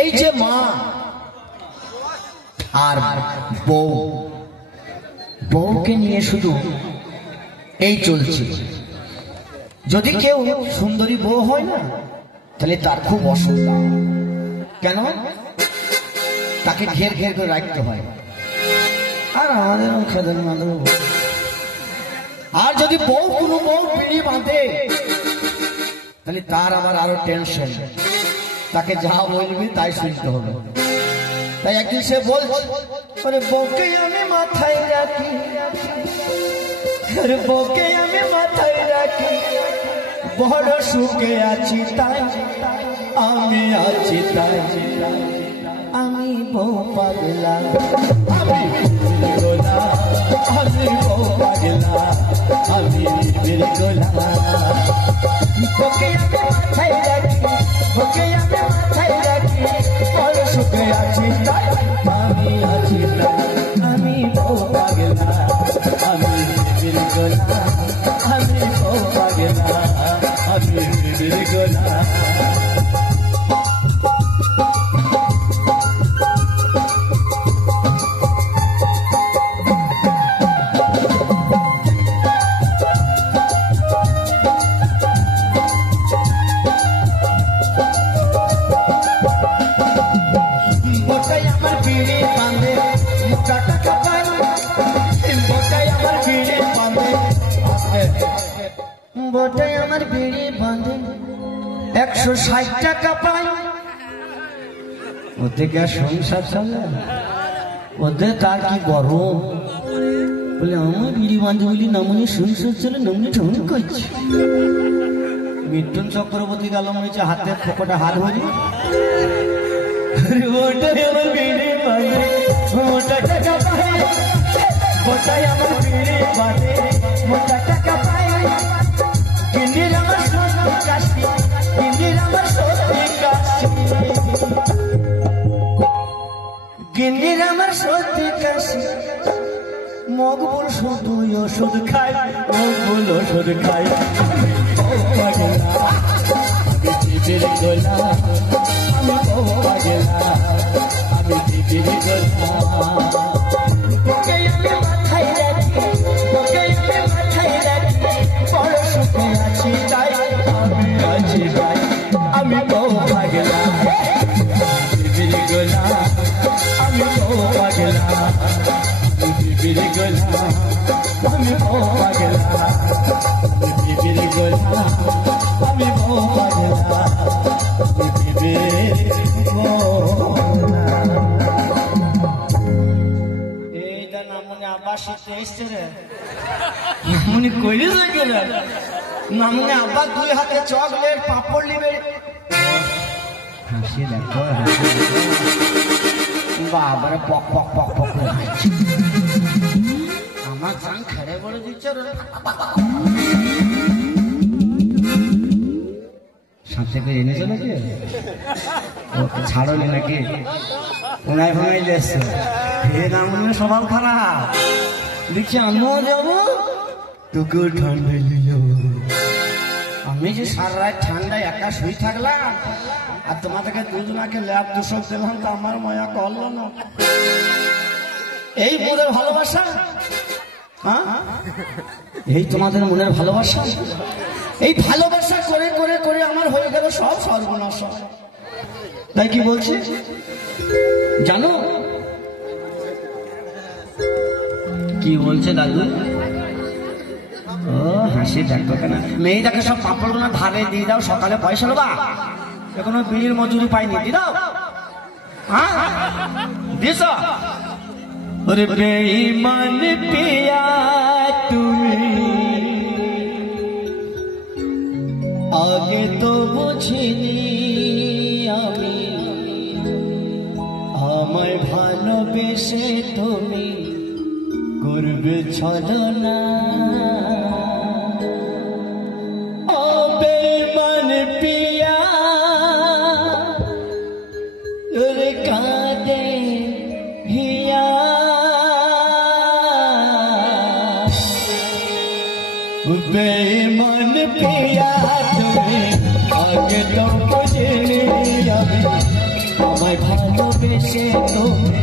এই যে মা আর বউ, বউকে নিয়ে শুধু এই চলছে। যদি কেউ সুন্দরী বউ হয় না তাহলে তার খুব অসুবিধা। কেন? তাকে ঘের ঘের করে রাখতে হয়। আর আমাদের খেদের মাদু, আর যদি বউ কোনো বউ বিড়ি বাঁধে তাহলে তার আবার আরো টেনশন, তাকে যা বলবি তাই শুনতে হবে। তাই একদিন সে বলছে, বউকে আমি মাথায় রাখি, বউকে আমি মাথায় রাখি, বড় সুখে আছি তাই, আমি আছি তাই, আমি বউ পাগলা, আমি গোলা, আমি বউ পাগলা, আমি গোলা। বউকে আমি মাথায় রাখি, বউকে আমি মাথায় রাখি, বড় সুখে আছি তাই, আমি আছি তাই, আমি বউ পাগলা, আমি গোলা, আমি বউ পাগলা, আমি গোলা। বটে আমার বিড়ি বাঁধে 160 টাকা পাই, ওতে কি আর সংসার চলে? ওতে তার কি গরম? বলে আমার বিড়ি বাঁধে বলি নামনি সংসার চলে, নামনি ঠমনি করছে। মিঠুন চক্রবর্তী গেল মনে হচ্ছে হাতে ফোকটা হাত হয়ে, ওটাই আমার বিড়ি বাঁধে, মোটা টাকা পাই, ওটাই আমার বিড়ি বাঁধে, মোটা টাকা পাই। গিন্দির আমার সত্যি কাশি, গিন্দির আমার সত্যি কাশি, গিন্দির আমার সত্যি কাশি। মকবুল শুধু ওষুধ খাই, মকবুল ওষুধ খাই, আমি দিদির গোলা, আমি বউ পাগলা, আমি দিদির গোলা। বউকে আমি মাথায় রাখি, বউকে আমি মাথায় রাখি, বড় সুখে আছি তাই, আমি আছি তাই, আমি বউ পাগলা, দিদির গোলা, আমি বউ পাগলা, দিদির গোলা, আমি বউ পাগলা, দিদির গোলা, আমি বউ পাগলা, দিদির গোলা। এইটা না মনে আব্বা শিখতে এসছে রে, মনে করিস গেলে না মনে আব্বা 2 হাতে চকলেট পাপড় নিবে। হাসি দেখো, বাবারে পক পক পক পক করে হাসছে, আমার জান খেড়ে বলে দিচ্ছে রে। সাথে করে এনেছো নাকি? ছাড়লি নাকি? উনাই ভাঙাই যাচ্ছে, হে না মনে স্বভাব খারাপ দেখছি, আমিও যাবো তোকেও ঠান্ডায় নিয়ে যাবো। আমি যে সারা রাত ঠান্ডায় একা শুয়ে থাকলাম আর তোমাদেরকে দুজনাকে ল্যাব দূষক দিলাম, তো আমার মায়া করলো না। এই মনের ভালোবাসা, হ্যাঁ এই তোমাদের মনের ভালোবাসা, এই ভালোবাসা করে করে করে আমার হয়ে গেল সব সর্বনাশ। তাই কি বলছি জানো? কি বলছে দাদু? ও হাসি দেখো কেন? মেয়েটাকে সব পাপড়গুলো ধারে দিয়ে দাও, সকালে পয়সা নেবা, এখনো বিড়ির মজুরি পাইনি, দিয়ে দাও। হ্যাঁ দিস। ওরে বেঈমান পিয়া তুমি, আগে তো বুঝিনি আমি, আমায় ভালোবেসে তুমি করবে ছলনা। ও বেঈমান পিয়া, ওরে কাঁদে হিয়া, বেঈমান পিয়া তুমি, আগে তো বুঝিনি আমায় ভালোবেসে তুমি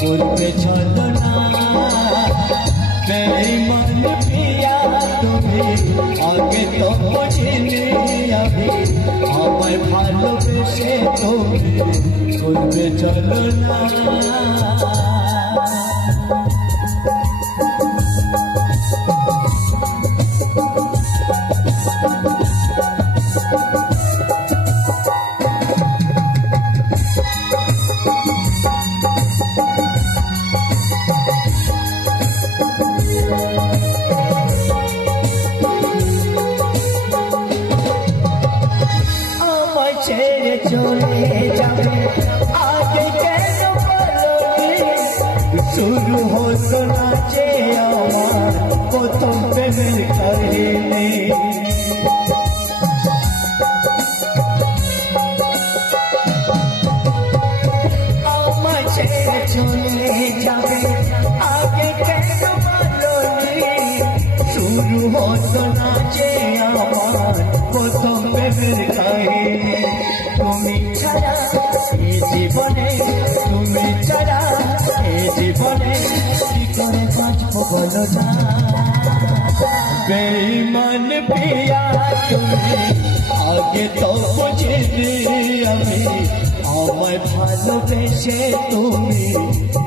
করবে ছলনা বেঈমান পিয়া তুমি আগে তো বুঝিনি আমি আমায় ভালোবেসে তুমি করবে ছলনা ছেড়ে চলে যাবে আগে কেন বলোনি শুরু হতো না যে আমার প্রথম প্রেমের কাহিনী আমায় ছেড়ে চলে যাবে আগে কেন বলোনি শুরু হতো না যে আমার প্রথম প্রেমের কাহিনী তুমি ছাড়া এই জীবনে তুমি ছাড়া এই জীবনে কি করে বাঁচবো বলো না বেঈমান পিয়া তুমি আগে তো বুঝিনি আমি আমায় ভালোবেসে তুমি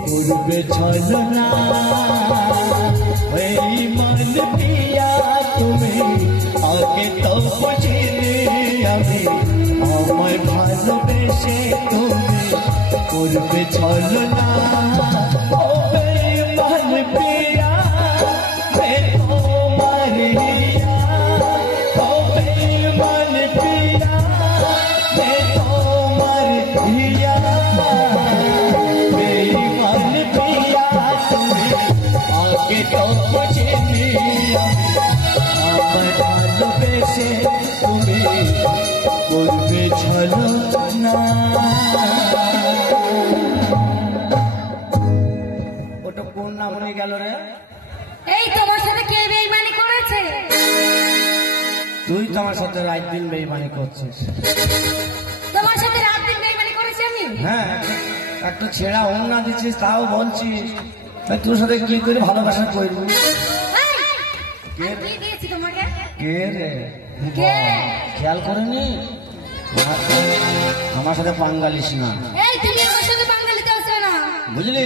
করবে ছলনা বেঈমান পিয়া তুমি আগে তো বুঝিনি আমি আমায় ভালোবেসে তুমি করবে ছলনা ও বেঈমান পিয়া তোমার হিয়া ও বেঈমান পিয়া তোমার হিয়া বেঈমান পিয়া তুমি আগে তো বুঝিনি আমায় ভালোবেসে তুমি করবে ছলনা ওটা কোন নাম হয়ে গেল রে এই তোমার সাথে কে বেঈমানি করেছে তুই তো আমার সাথে রাত দিন বেঈমানি করছিস তোমার সাথে রাত দিন বেঈমানি করেছি আমি হ্যাঁ একটা ছেঁড়া ওড়না দিচ্ছিস তাও বলছিস তোর সাথে কি করে ভালোবাসা করবো কে দিয়েছি তোমাকে কে রে কে খেয়াল করেনি আমার সাথে পাঙ্গালিস না এই তুমি আমার সাথে পাঙ্গালিতে আসবে না বুঝলি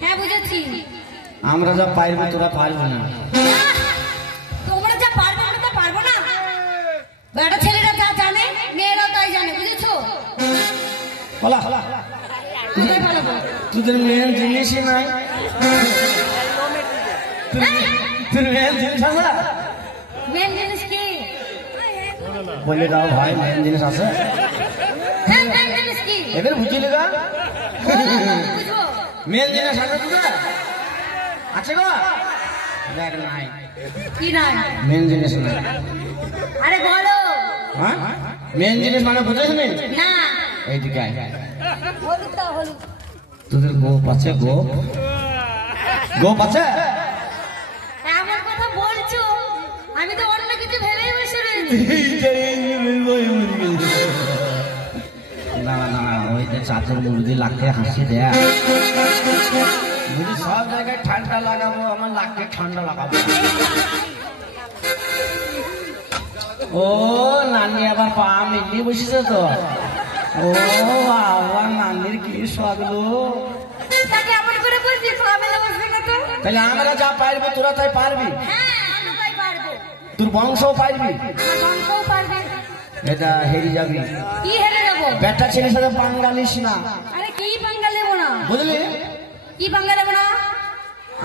হ্যাঁ বুঝেছি আমরা যা পারবো তোরা পারবো না তোমরা যা পারবে আমরা তা পারবো না বেটা ছেলেরা যা জানে মেয়েরাও তাই জানে বুঝেছো বলা কোথায় পালাবো তোদের মেয়ের জিনিসই নাই তোর মেয়ের জিনিস আছে মেন জিনিস কি বলে দাও ভাই মেয়ের জিনিস আছে হ্যাঁ মেন জিনিস কি এদের বুঝলি গা বুঝবো মেয়ের জিনিস আছে তোদের আছে গো দেখ নাই কি না মেন জিনিস নাই আরে বলো হ্যাঁ মেন জিনিস মানে বুঝেছ নি না এইদিকে আয় হলুদ তো হলুদ তোদের গোপ আছে গোপ গোপ আছে এমন কথা বলছো আমি তো অন্য কিছু ভেবেই বসে রয়েছি না না না ওই যে চাচর মুরগি লাখে হাসি দেয় সব জায়গায় ঠান্ডা লাগাবো আমার লাখে ঠান্ডা লাগাবো ও নানি আবার পা মিলিয়ে বসেছে তো ও আবার নানির কি স্বাগলো তাকে এমন করে বলছি ফামেলা বসবে না তো তাহলে আমরা যা পারবি তোরা তাই পারবি হ্যাঁ আমি তাই পারবো তোর বংশও পারবি আমার বংশও পারবে এটা হেরে যাবি কি হেরে যাবো বেটা ছেলের সাথে পাঙ্গালিস না আরে কি পাঙ্গা নেবো না বুঝলি কি পাঙ্গা নেবো না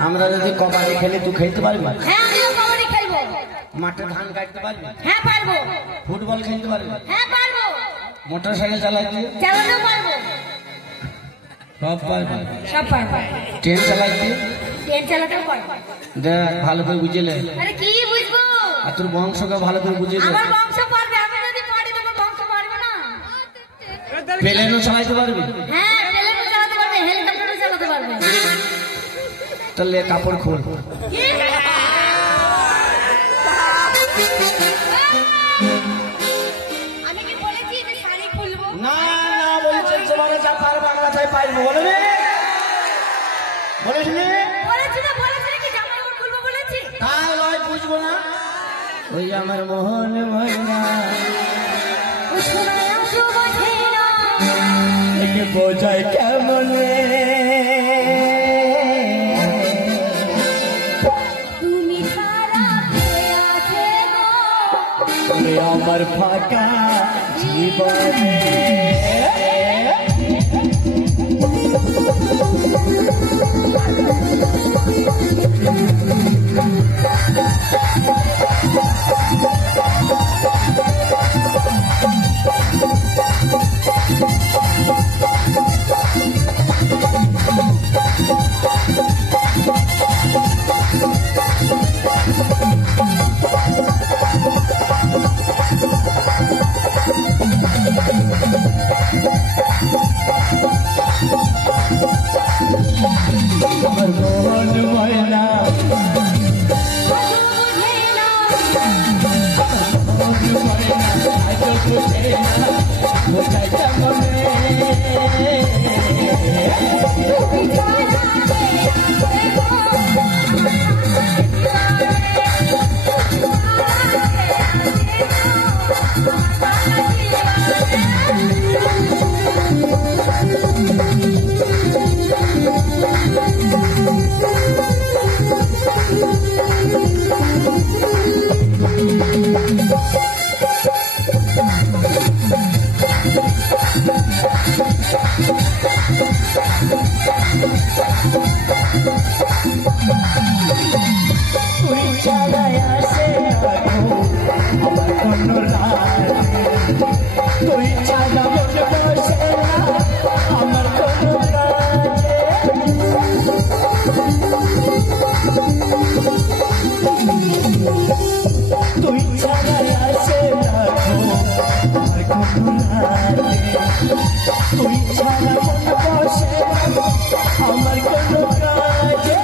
আমরা যদি কবাডি খেলি তুই খেলতে পারবি হ্যাঁ আমিও কবাডি খেলবো মাঠে ধান কাটতে পারবি হ্যাঁ পারবো ফুটবল খেলতে পারবি হ্যাঁ পারবো মোটর সাইকেল চালাইতে চালাতেও পারবো সব পারবি সব পারবো ট্রেন চালাইতে ট্রেন চালাতেও পারবো দেখ ভালো করে বুঝলে আরে কি বুঝবো আর তোর বংশকে ভালো করে বুঝিয়ে আমার বংশ পারবে আমি যদি পারি তোমার বংশ পারবে না প্লেনও চালাইতে পারবি হ্যাঁ প্লেনও চালাতে পারবে হেলিকপ্টারও চালাতে পারবে তাহলে কাপড় খোল কি আমি কি বলেছি যে শাড়ি খুলবো না না বলছে তোমার যা পারবা লয় পারবো বলবে বলেছি বলেছি না কি জামাই ওর খুলবো বলেছি? কার লয় বুঝবো না? ওই আমার মোহন ময়না শোনায় আসো বোঝে না একে বোঝায় কেমন তুমি সারা পেয়ে আছে গো আমার ফাঁকা জীবনে আমার মোহন ময়না বোঝায় কেমন তুই ছাড়াই আসে আমার কোনো রাত তুই ছাড়া মনে বসে না আমার কোনো কাজে তুই ছাড়াই আসে আমার কোনো রাত তুই ছাড়া মনে বসে না আমার কোনো কাজে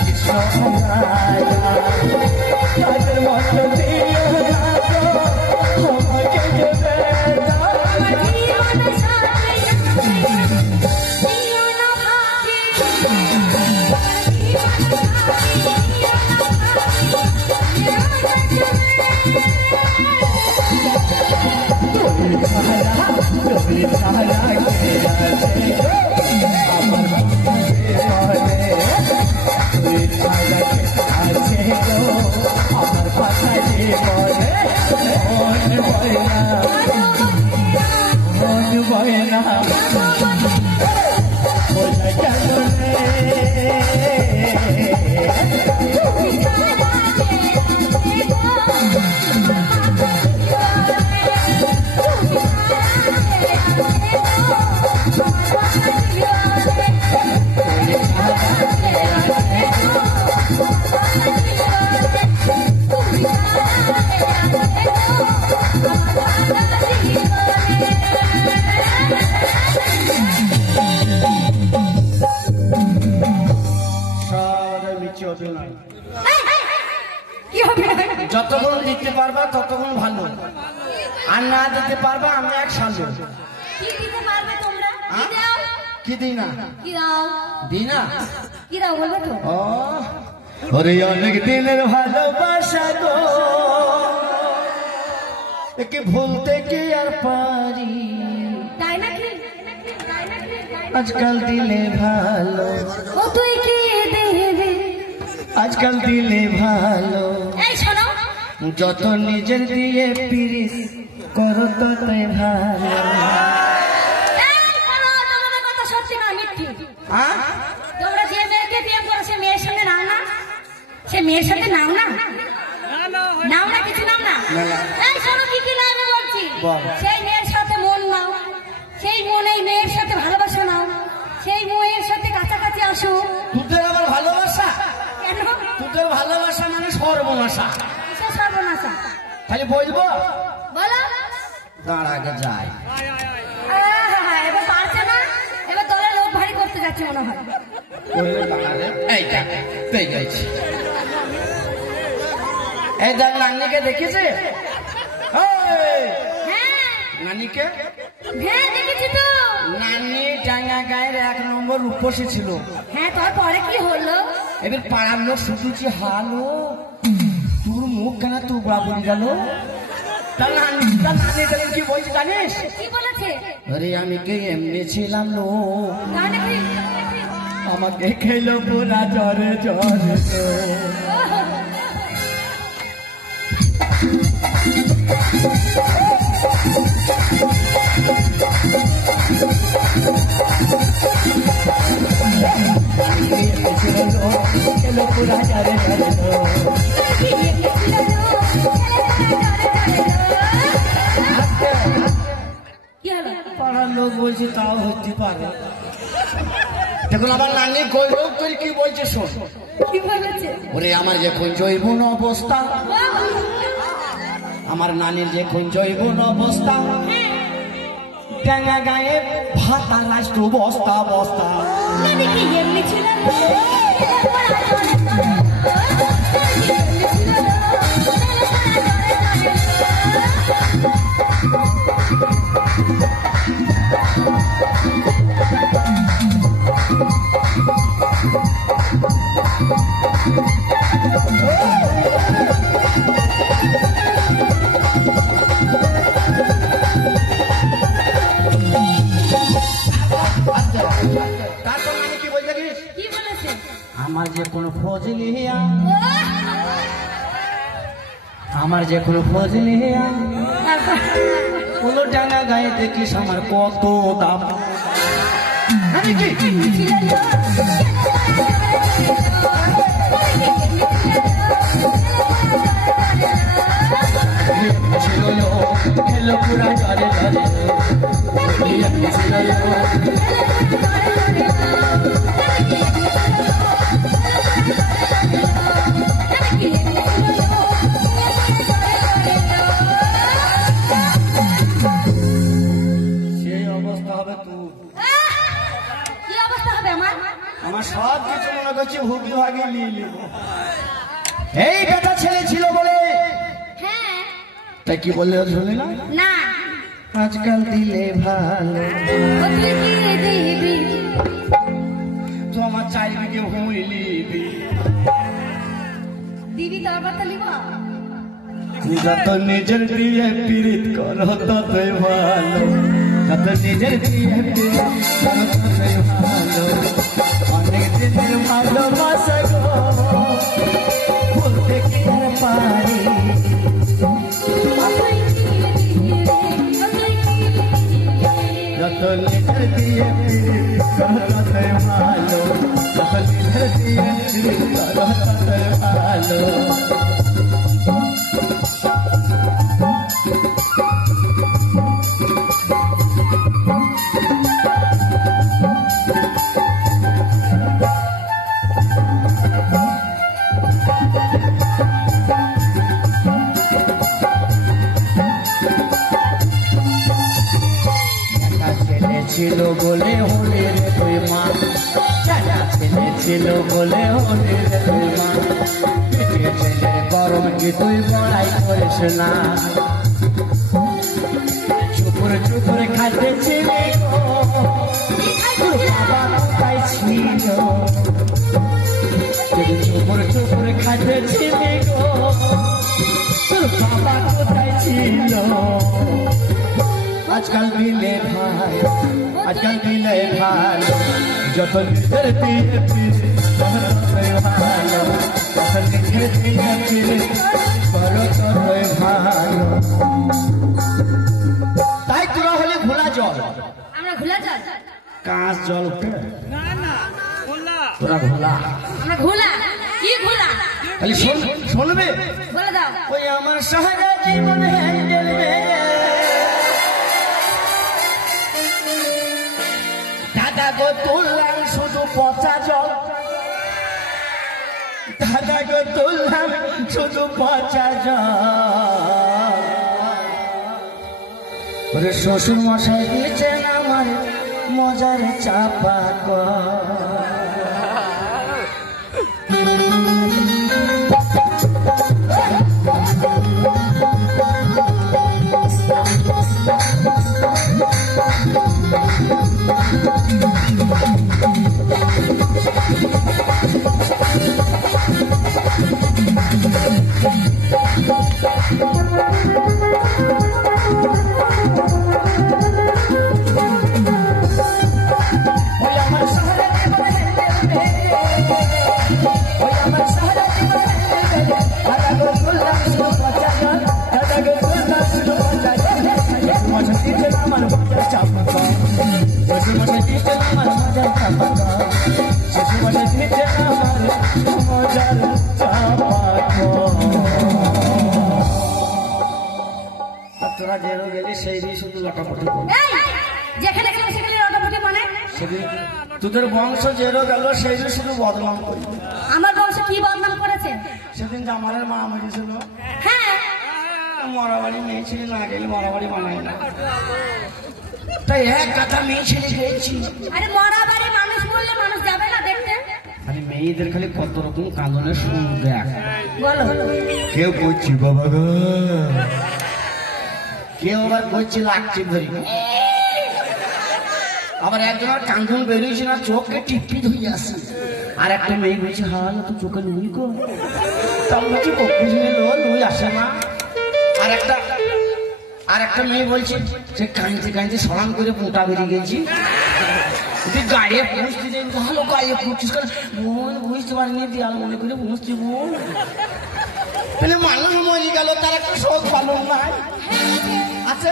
Krishna যতক্ষণ দিতে পারবা ততক্ষণ ভালো, আর না দিতে পারবা আমি এক সাজো। কি দিতে পারবে তোমরা? কি দাও? কি দিই না? কি দাও? দিই না? কি দাও বলবে তো? ও ওরে অনেক দিনের ভালোবাসা গো, একে ভুলতে কি আর পারি, তাই নাকি? আজকাল দিলে ভালো, ও তুই কি দেবে? আজকাল দিলে ভালো, এই শোনো, যত নিজের দিয়ে পিরিস করো ততই ভালো। এই শোনো, তোমাদের কথা সত্যি না মিথ্যে? হ্যাঁ, তোমরা যে মেয়েকে বিয়ে করো সে মেয়ের সঙ্গে নাও না, সে মেয়ের সাথে নাও না, নাও না, কিছু নাও না। এই শোনো, কি কি নাও আমি বলছি। বল। সেই মেয়ের সাথে মন নাও, সেই মনে মেয়ের সাথে ভালোবাসা নাও, সেই মেয়ের সাথে কাছাকাছি আসো। তোদের আবার ভালোবাসা? কেন? তোদের ভালোবাসা মানে সর্বনাশা। কিসের সর্বনাশা? খালি বলবো, বলো। দাঁড় আগে যায়। আহা, এবার পারছে না, এবার তোরা লোক ভারী করতে যাচ্ছে মনে হয়। এই দেখ, পেয়ে যাইছি। এই দেখ, নানিকে দেখেছে? হ্যাঁ নানিকে? হ্যাঁ দেখেছি তো। নানি ডাঙ্গা গায়ের 1 নম্বর রূপসী ছিল। হ্যাঁ, তারপরে কি হলো? এবার পাড়ার লোক শুধুছি হালো, তোর মুখ কেন তোর গোড়া পড়ে গেল? তার নানি তাদের কি বলছে জানিস? কি বলেছে? আরে আমি কে এমনি ছিলাম লো, তাই নাকি? আমাকে খেলো পুরা জ্বরে জ্বরে। খেলো পুরা জ্বরে কি হলো? পাড়ার লোক বলছে তাও হতে পারে। দেখুন আবার নানি গৌরব করে কি বলছে শোন। কি বলেছে? ওরে আমার যখন জৈবন অবস্থা, আমার নানির যখন জৈবন অবস্থা, ডাঙ্গা গায়ে ভাতা রাষ্ট্র বস্তা বস্তা। মানে কি এমনি ছিল না? তারপর নানি কি বলছে জানিস? কি বলেছে? আমার যে কোনো ফজলিয়া, আমার যে কোনো ফজলিয়া, কোনো ডাঙ্গা গায়ে দেখিস আমার কত দাম। আমি কি খেলো পুরা জ্বরে জ্বরে। সেই অবস্থা হবে তুই। কি অবস্থা হবে আমার? আমার সব কিছু মনে করছি ভুগি ভাগে নিয়ে নিব। এই বেটা ছেলে ছিল বলে হ্যাঁ। তাই কি বললে শুনি না? না। আজকাল দিলে ভালো, ও তুই কি দিবি? তো আমার 4 বিঘে ভূমি নিবি। দিবি তারপর তো লিব। যত নিজের দিয়ে পীড়িত করো ততই ভালো, যত নিজের দিয়ে পীড়িত করো ততই ভালো। অনেক দিনের ভালোবাসা গো, বলতে কি আর পারি। যত নিজের দিয়ে পীড়িত করো ততই ভালো, যত নিজের দিয়ে পীড়িত করো ততই ভালো। ছিল বলে হলে রে তুই মা, ছেলে ছিল বলে হলে রে তুই মা, ছেলের গরম কি তুই বড়াই করিস না চুপুর চুপুর খাইতেছি বাবা কোথায় ছিল চুপুর চুপুর খাইতেছি বাবা কোথায় ছিল আজকাল দিলে ভাই আজকাল দিলে ভাই যত নিজের পিয়ে পিয়ে ভালো তত লিখে দিয়ে পিয়ে বড় ততই ভালো তাই তোরা হলে ঘোলা জল আমরা ঘোলা জল কাঁচ জল না না ঘোলা তোরা ঘোলা আমরা ঘোলা কি ঘোলা খালি শুনবে বলে দাও ওই আমার সাহারা জীবন হ্যান্ডেল দাদা গো তুললাম শুধু পচা জল দাদা গো তুললাম শুধু পচা জল শ্বশুর মশাই দিয়েছেন আমার মজার চাপা তোরা যেরো গেলে সেই দিয়ে শুধু লটাপটি যেখানে গেলে সেখানে লটাপটি মানে তোদের বংশ যেরো গেল সেই দিয়ে শুধু বদনাম করি আমার বংশ কি বদনাম করেছে সেদিন জামালের মা মরেছিল হ্যাঁ মরাবাড়ি মেয়ে ছেলে না গেলে মরাবাড়ি বানায় না তাই এক কথা মেয়ে ছেলে গেছি আরে মরা বাড়ি মানুষ বললে মানুষ যাবে না দেখতে আরে মেয়েদের খালি কত রকম কাঁদনের শুন দেখ বলো কেউ করছি বাবা গো কেউ আবার করছে লাগছে ধরি আবার একজনের কান্দন বেরিয়েছে না চোখকে টিপি ধুই আসে আর একটা মেয়ে বলছে হাল তো চোখে নুই গো তার বলছে কপিজনে লুই আসে না আর একটা মেয়ে বলছে সে কাঁদতে কাঁদতে সরান করে পোঁটা বেরিয়ে গেছি গায়ে পুষতে দেন ভালো গায়ে পুষছিস কারণ বোন বুঝতে পারিনি দেয়াল মনে করে পুষছি বোন তাহলে মানুষ মরে গেল তার একটা শোক পালন নাই আচ্ছা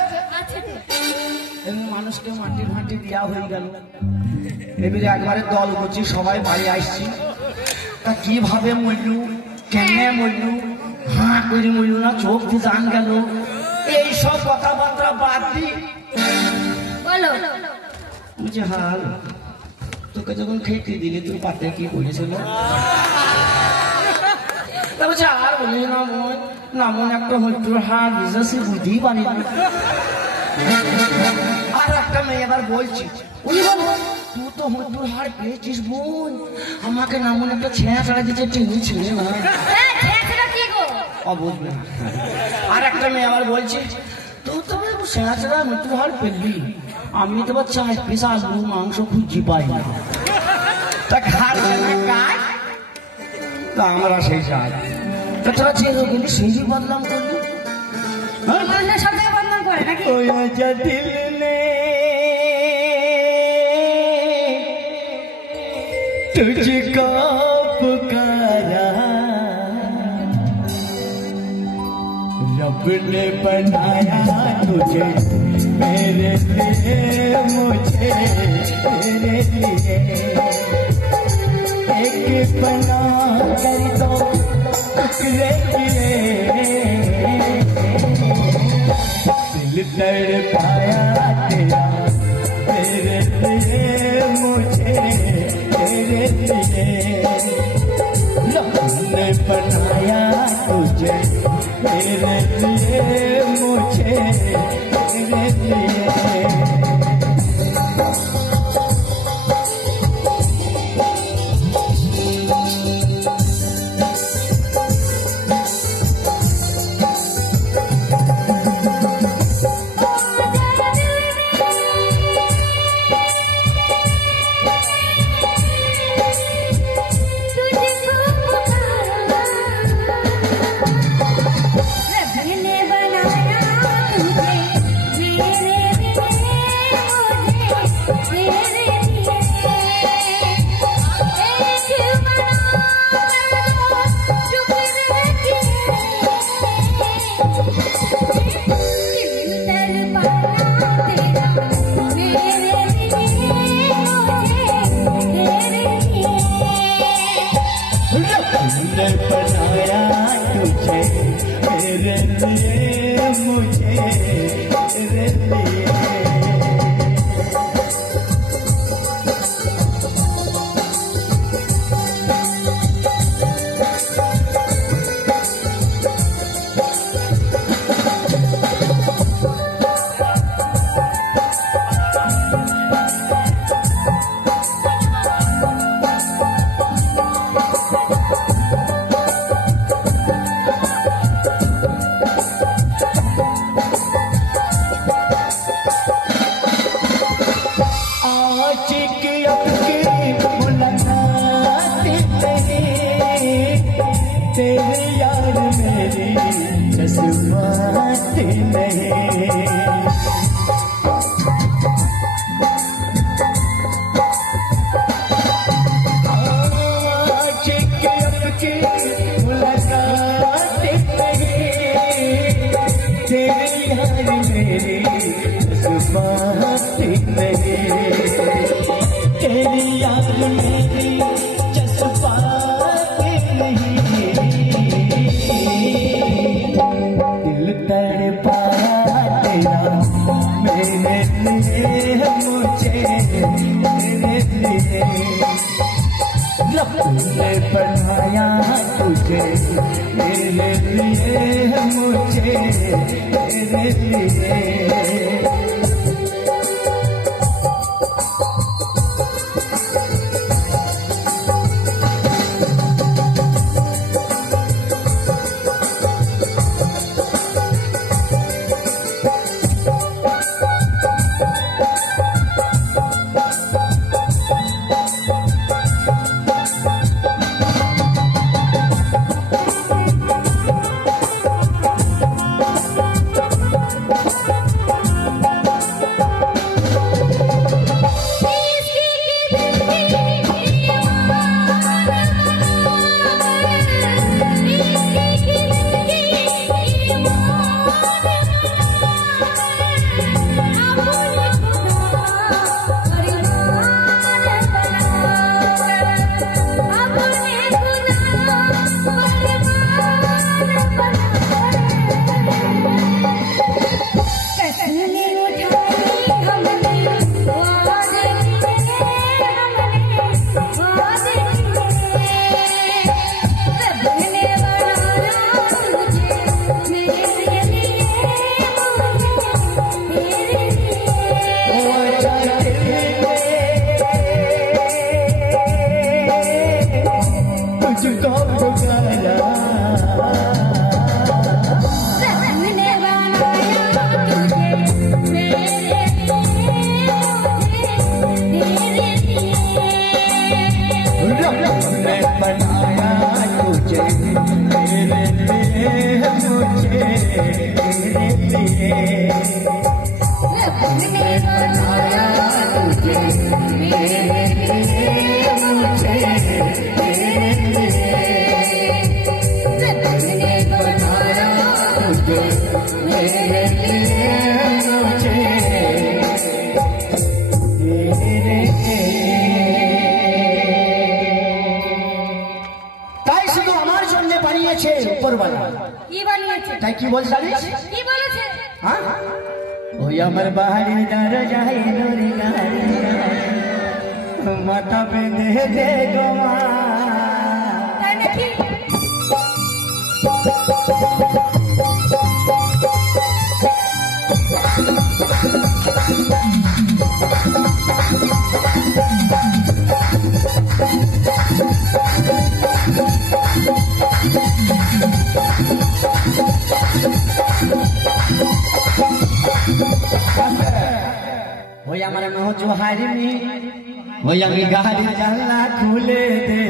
মানুষকে মাটি ফাটি দেওয়া হয়ে গেল এবারে একবারে দল করছি সবাই বাড়ি আসছি তা কিভাবে মরলু কেমনে মরলু হাঁ করে মরলু না চোখ দিয়ে জান গেল এইসব কথাবার্তা বাদ দি বলো বুঝে হাল তোকে যখন খেতে দিলি তুই পাতে কি করেছিল তা বলছে আর বলিস না মন না মন একটা মৃত্যুর হাত বুঝেছি বুঝতেই পারি না আর একটা মেয়ে এবার বলছি উনি বলো তুই তো মৃত্যুর হার পেয়েছিস বোন আমাকে না মনে একটা ছেঁড়া ছাড়া দিতে টেনে ছেড়ে না বুঝবে আর একটা মেয়ে আবার বলছে তুই তো ছেঁড়া ছাড়া মৃত্যুর হার পেলি আমি তো চাই পেশা আলু মাংস খুঁজি পাই না তা খাবে না কাজ তা আমরা সেই চাই তা তোরা চেয়ে গেলি সেই বদনাম করলি সব জায়গায় বদনাম করে নাকি ওই আচ্ছা দিল নে तुझको पुकारा रब ने बनाया तुझे मेरे लिए मुझे तेरे लिए एक बना कर दो टुकड़े लिए दिल तड़पाया तेरा तेरे लिए मुझे तेरे लिए रब ने बनाया तुझे तेरे लिए मुझे तेरे लिए तेरे लिए मुझे तेरे लिए तेरे यार मेरी जज्बात नहीं आज के अब की मुलाकात नहीं तेरे यार मेरी जज्बात नहीं तेरे यार मेरी जज्बात नहीं दिल तड़पा तेरा मेरे लिए मुझे मेरे लिए रब ने बनाया तुझे मेरे लिए मुझे मेरे लिए তাই কি বল জানিস কি বলেছে হ্যাঁ ওই আমার বাড়ির দরজায় নরে গাড়ি মাথা বেঁধে দে গো মা তাই নাকি ওই আমার নজো হারিনি ওই আমি গাড়ি জানলা খুলে দে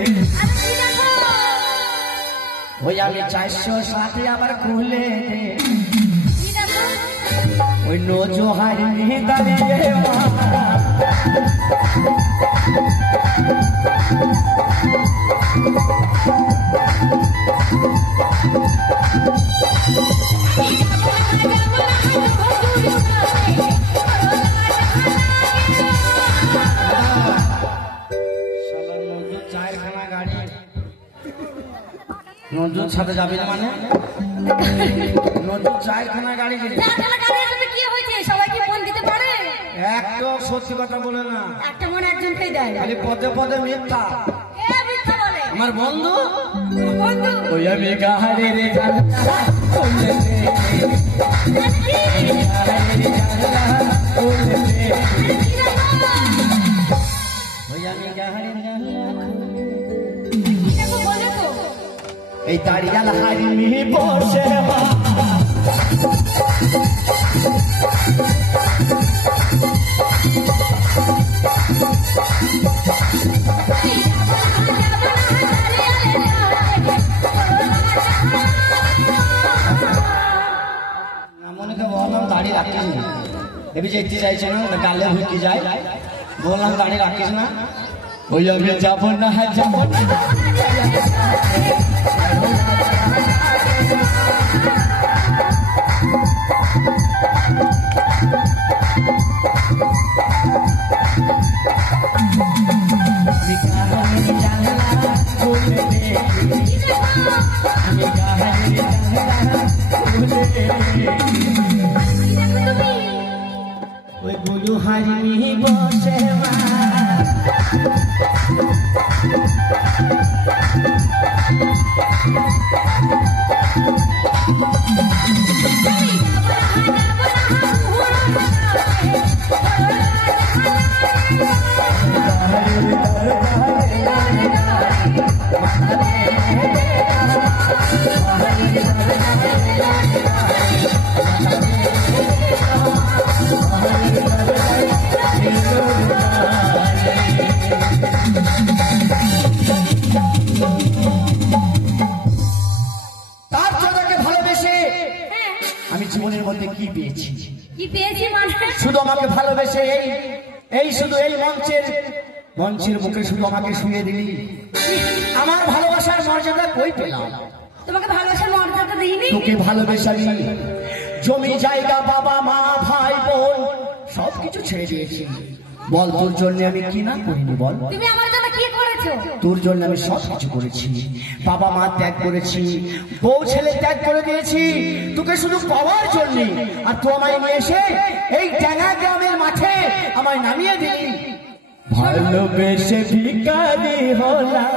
ওই আমি 460 আবার খুলে দে ওই নজো হারিনি দাঁড়িয়ে মা নজর সাথে যাবি না মানে নজর চারখানা গাড়ি কিনে চারখানা গাড়ির সাথে কি হয়েছে? সবাই কি ফোন দিতে পারে? একটা সত্যি কথা বলে না, একটা মনে একজনকেই দেয়। খালি পদে পদে মিথ্যা। এ মিথ্যা বলে। আমার বন্ধু বন্ধু ওই আমি গাহারে রে জানলা বললে ওই আমি গাহারে দেখো বলে তো এই দাঁড়িয়াল হারিমি বসে মনে বললাম দাড়ি রাখিস না, এবার যেতে চাইছে না, গালে হুকি যায়, বললাম দাড়ি রাখিস না, ওই আমি যাবো না, হ্যাঁ যাবো না। ওই গুরু হারিমি বসে তার জন্যকে ভালোবেসে আমি জীবনের মধ্যে কি পেয়েছি? কি পেয়েছি মানে? শুধু আমাকে ভালোবেসে এই শুধু এই মঞ্চের বুকে শুধু আমাকে শুয়ে দিলি। আমার ভালোবাসার মর্যাদা কই পেলাম? তোমাকে ভালোবাসার মর্যাদা দিইনি? তোকে ভালোবেসে আমি জমি জায়গা বাবা মা ভাই বোন সবকিছু ছেড়ে দিয়েছি। বল তোর জন্য আমি কি না করিনি বল? তুমি আমার জন্য কি করেছো? তোর জন্য আমি সব কিছু করেছি। বাবা মা ত্যাগ করেছি, বউ ছেলে ত্যাগ করে দিয়েছি তোকে শুধু পাওয়ার জন্য। আর তুই আমায় নিয়ে এসে এই ট্যাঙ্গা গ্রামের মাঠে আমায় নামিয়ে দিলি। ভালোবেসে ভিখারি হলাম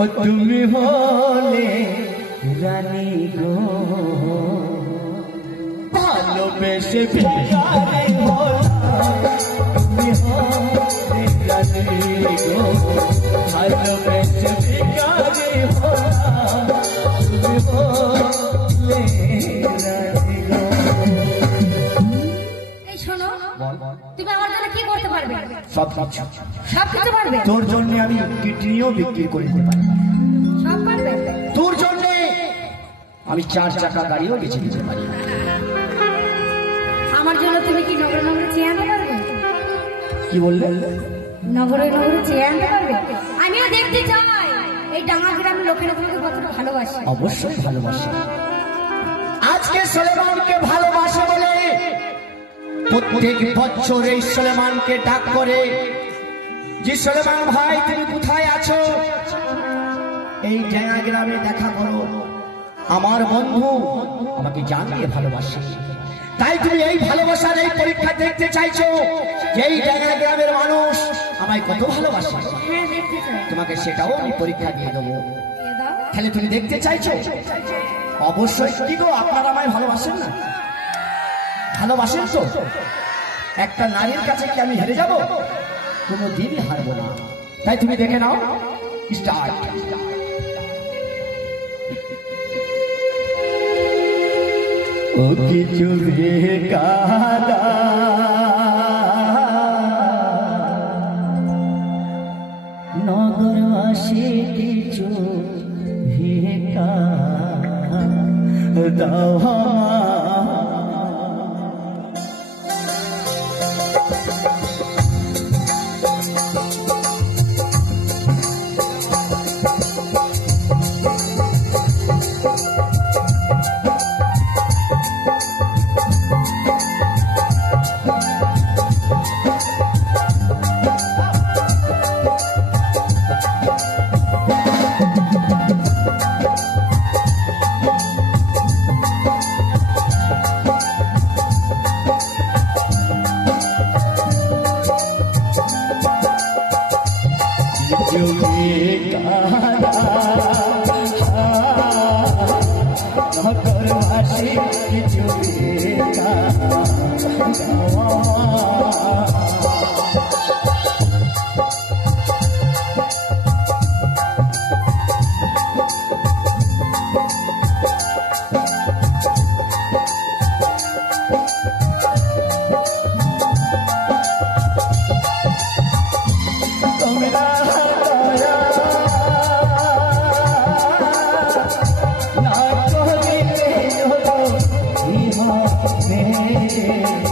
ও তুমি হলে রানী গো। ভালোবেসে ভিখারি হলাম তুমি হলে রানী গো। ভালোবেসে ভিখারি হলাম তুমি হলে রানী গো। এই শোনো, তুমি আমার জন্য কি করতে পারবে? সব কিছু সব কিছু পারবে? তোর জন্য আমি কিডনিও বিক্রি করে দিতে পারি। সব পারবে? তোর জন্য আমি 4 চাকা গাড়িও বেছে দিতে পারি। আমার জন্য তুমি কি নগরে নগরে চেয়ে আনতে পারবে? কি বললে? নগরে নগরে চেয়ে আনতে পারবে? আমিও দেখতে চাই এই ডাঙা গ্রামের লোকেরা তোমাকে কতটা ভালোবাসে। অবশ্যই ভালোবাসে। আজকে সুলেমানকে ভালোবাসে বলে প্রত্যেক বছর এই সুলেমানকে ডাক করে যে সুলেমান ভাই তুমি কোথায় আছো? এই ডাঙা গ্রামে দেখা করো। আমার বন্ধু আমাকে জানিয়ে ভালোবাসে, তাই তুমি এই ভালোবাসার এই পরীক্ষা দেখতে চাইছো যে এই ডাঙা গ্রামের মানুষ আমায় কত ভালোবাসে। হ্যাঁ, দেখতে চাই। তোমাকে সেটাও আমি পরীক্ষা দিয়ে দেবো। দিয়ে দাও। তাহলে তুমি দেখতে চাইছো? অবশ্যই। কি গো, আপনারা আমায় ভালোবাসেন না? ভালোবাসেন তো? একটা নারীর কাছে কি আমি হেরে যাব? কোনো দিনই হারবো না। তাই তুমি দেখে নাও। স্টার্ট। ও কিছু কাদা নগরবাসী কিছু ভিকা দাও। ভালোবাসি কিছু একা Hey